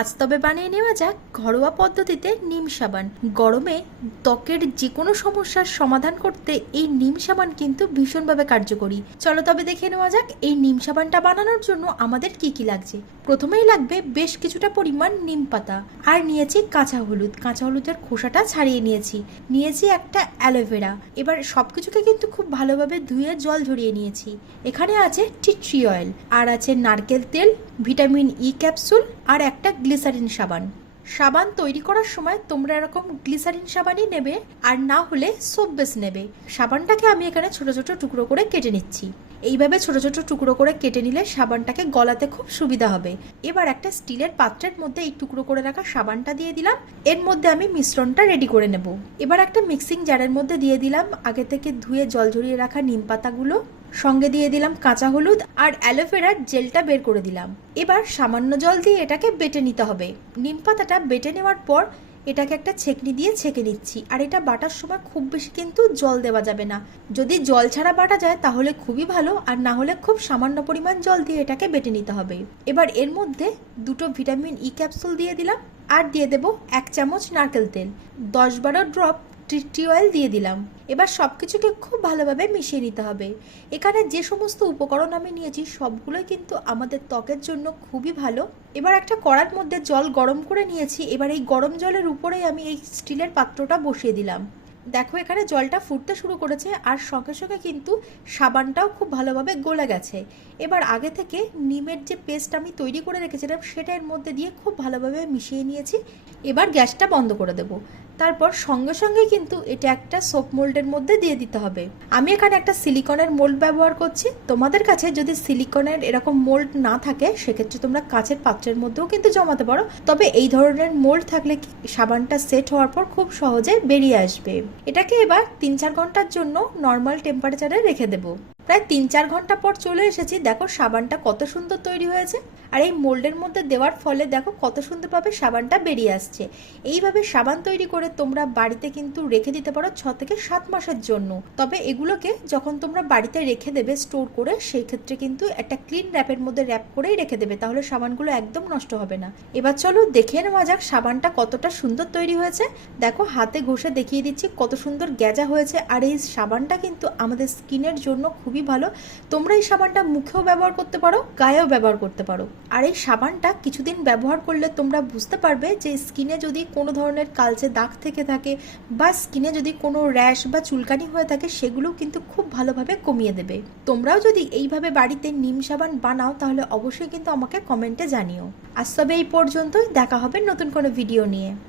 আজ তবে বানিয়ে নেওয়া যাক ঘরোয়া পদ্ধতিতে নিম সাবান। গরমে ত্বকের যে কোনো সমস্যার সমাধান করতে এই নিম সাবান কিন্তু ভীষণভাবে কার্যকরী। চলো তবে দেখে নেওয়া যাক এই নিম সাবানটা বানানোর জন্য আমাদের কি কি লাগছে। প্রথমেই লাগবে বেশ কিছুটা পরিমাণ নিম পাতা। আর নিয়েছি কাঁচা হলুদ। কাঁচা হলুদের খোসাটা ছাড়িয়ে নিয়েছি। নিয়েছি একটা অ্যালোভেরা এবার সবকিছুকে কিন্তু খুব ভালোভাবে ধুয়ে জল ঝরিয়ে নিয়েছি। এখানে আছে টিট্রি অয়েল। আর আছে নারকেল তেল, ভিটামিন ই ক্যাপসুল আর একটা গ্লিসারিন সাবান। সাবান তৈরি করার সময় তোমরা এরকম গ্লিসারিন সাবানই নেবে। আর না হলে সোপ বেস নেবে। সাবানটাকে আমি এখানে ছোট ছোট টুকরো করে কেটে নিচ্ছি। এইভাবে ছোট ছোট টুকরো করে কেটে নিলে সাবানটাকে গলাতে খুব সুবিধা হবে। এবার একটা স্টিলের পাত্রের মধ্যে এই টুকরো করে রাখা সাবানটা দিয়ে দিলাম। এর মধ্যে আমি মিশ্রণটা রেডি করে নেব। এবার একটা মিক্সিং জারের মধ্যে দিয়ে দিলাম। আগে থেকে ধুয়ে জল ঝরিয়ে রাখা নিম পাতাগুলো। সঙ্গে দিয়ে দিলাম কাঁচা হলুদ আর অ্যালোভেরার জেলটা বের করে দিলাম। এবার সামান্য জল দিয়ে এটাকে বেটে নিতে হবে। নিম পাতাটা বেটে নেওয়ার পর এটাকে একটা ছেকনি দিয়ে ছেঁকে নিচ্ছি। আর এটা বাটার সময় খুব বেশি কিন্তু জল দেওয়া যাবে না। যদি জল ছাড়া বাটা যায় তাহলে খুবই ভালো, আর না হলে খুব সামান্য পরিমাণ জল দিয়ে এটাকে বেটে নিতে হবে। এবার এর মধ্যে দুটো ভিটামিন ই ক্যাপসুল দিয়ে দিলাম, আর দিয়ে দেব এক চামচ নারকেল তেল। দশ বারো ড্রপ ট্রিটি অয়েল দিয়ে দিলাম। এবার সব কিছুকে খুব ভালোভাবে মিশিয়ে নিতে হবে। এখানে যে সমস্ত উপকরণ আমি নিয়েছি, সবগুলোই কিন্তু আমাদের ত্বকের জন্য খুবই ভালো। এবার একটা কড়ার মধ্যে জল গরম করে নিয়েছি। এবার এই গরম জলের উপরেই আমি এই স্টিলের পাত্রটা বসিয়ে দিলাম। দেখো, এখানে জলটা ফুটতে শুরু করেছে আর সঙ্গে সঙ্গে কিন্তু সাবানটাও খুব ভালোভাবে গলে গেছে। এবার আগে থেকে নিমের যে পেস্ট আমি তৈরি করে রেখেছিলাম, সেটা এর মধ্যে দিয়ে খুব ভালোভাবে মিশিয়ে নিয়েছি। এবার গ্যাসটা বন্ধ করে দেবো। তারপর সঙ্গে সঙ্গে কিন্তু এটা একটা সোপ মোল্ডের মধ্যে দিয়ে দিতে হবে। আমি এখানে একটা সিলিকনের মোল্ড ব্যবহার করছি। তোমাদের কাছে যদি সিলিকনের এরকম মোল্ড না থাকে, সেক্ষেত্রে তোমরা কাঁচের পাত্রের মধ্যেও কিন্তু জমাতে পারো। তবে এই ধরনের মোল্ড থাকলে সাবানটা সেট হওয়ার পর খুব সহজে বেরিয়ে আসবে। এটাকে এবার তিন চার ঘণ্টার জন্য নর্মাল টেম্পারেচারে রেখে দেবো। প্রায় তিন চার ঘণ্টা পর চলে এসেছি। দেখো, সাবানটা কত সুন্দর তৈরি হয়েছে। আর এই মোল্ডের মধ্যে দেওয়ার ফলে দেখো কত সুন্দরভাবে সাবানটা বেরিয়ে আসছে। এইভাবে সাবান তৈরি করে তোমরা বাড়িতে কিন্তু রেখে দিতে পারো ছ থেকে সাত মাসের জন্য। তবে এগুলোকে যখন তোমরা বাড়িতে রেখে দেবে, স্টোর করে, সেই ক্ষেত্রে কিন্তু একটা ক্লিন র্যাপের মধ্যে র্যাপ করেই রেখে দেবে, তাহলে সাবানগুলো একদম নষ্ট হবে না। এবার চলো দেখে নেওয়া যাক সাবানটা কতটা সুন্দর তৈরি হয়েছে। দেখো, হাতে ঘষে দেখিয়ে দিচ্ছি কত সুন্দর গ্যাজা হয়েছে। আর এই সাবানটা কিন্তু আমাদের স্কিনের জন্য খুবই ভালো। তোমরা এই সাবানটা মুখেও ব্যবহার করতে পারো, গায়েও ব্যবহার করতে পারো। আর এই সাবানটা কিছুদিন ব্যবহার করলে তোমরা বুঝতে পারবে যে স্কিনে যদি কোনো ধরনের কালচে দাগ থেকে থাকে বা স্কিনে যদি কোনো র্যাশ বা চুলকানি হয়ে থাকে, সেগুলো কিন্তু খুব ভালোভাবে কমিয়ে দেবে। তোমরাও যদি এইভাবে বাড়িতে নিম সাবান বানাও, তাহলে অবশ্যই কিন্তু আমাকে কমেন্টে জানিও। আজ তবে এই পর্যন্তই, দেখা হবে নতুন কোনো ভিডিও নিয়ে।